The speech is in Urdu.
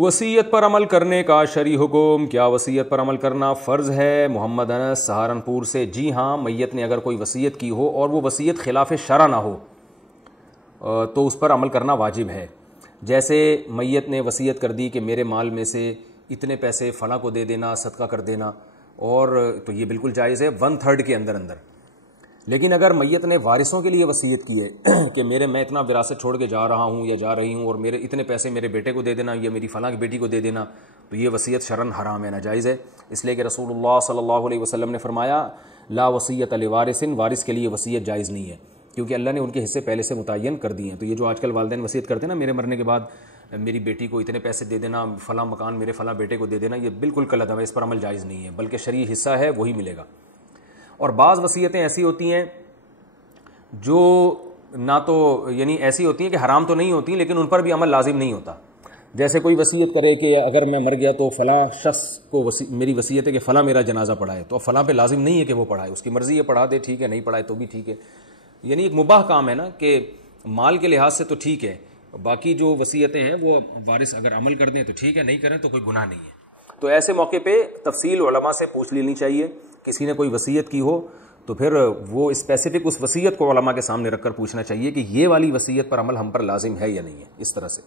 وصیت پر عمل کرنے کا شرعی حکم. کیا وصیت پر عمل کرنا فرض ہے؟ محمد انس سہارنپور سے. جی ہاں، میت نے اگر کوئی وصیت کی ہو اور وہ وصیت خلاف شرع نہ ہو تو اس پر عمل کرنا واجب ہے. جیسے میت نے وصیت کر دی کہ میرے مال میں سے اتنے پیسے فلاں کو دے دینا، صدقہ کر دینا، اور تو یہ بالکل جائز ہے 1/3 کے اندر. لیکن اگر میت نے وارثوں کے لیے وصیت کی ہے کہ میں اتنا وراثت چھوڑ کے جا رہا ہوں یا جا رہی ہوں اور میرے اتنے پیسے میرے بیٹے کو دے دینا یا میری فلاں کی بیٹی کو دے دینا، تو یہ وصیت شرعاً حرام ہے، ناجائز ہے. اس لیے کہ رسول اللہ صلی اللہ علیہ وسلم نے فرمایا لا وصیت لوارث، وارث کے لیے وصیت جائز نہیں ہے، کیونکہ اللہ نے ان کے حصے پہلے سے متعین کر دیے ہیں. تو یہ جو آج کل والدین وصیت کرتے ہیں نا، میرے مرنے کے بعد میری بیٹی کو اتنے پیسے دے دینا، فلاں مکان میرے فلاں بیٹے کو دے دینا، یہ بالکل غلط ہے، اس پر عمل جائز نہیں ہے، بلکہ شرعی حصہ ہے وہی ملے گا. اور بعض وصیتیں ایسی ہوتی ہیں جو نہ تو یعنی ایسی ہوتی ہیں کہ حرام تو نہیں ہوتی لیکن ان پر بھی عمل لازم نہیں ہوتا. جیسے کوئی وصیت کرے کہ اگر میں مر گیا تو فلاں شخص کو میری وصیت ہے کہ فلاں میرا جنازہ پڑھائے، تو فلاں پہ لازم نہیں ہے کہ وہ پڑھائے، اس کی مرضی ہے، پڑھا دے ٹھیک ہے، نہیں پڑھائے تو بھی ٹھیک ہے. یعنی ایک مباح کام ہے نا، کہ مال کے لحاظ سے تو ٹھیک ہے، باقی جو وصیتیں ہیں وہ وارث اگر عمل کر دیں تو ٹھیک ہے، نہیں کریں تو کوئی گناہ نہیں ہے. تو ایسے موقع پہ تفصیل علماء سے پوچھ لینی چاہیے. کسی نے کوئی وصیت کی ہو تو پھر وہ اسپیسیفک اس وصیت کو علماء کے سامنے رکھ کر پوچھنا چاہیے کہ یہ والی وصیت پر عمل ہم پر لازم ہے یا نہیں ہے، اس طرح سے.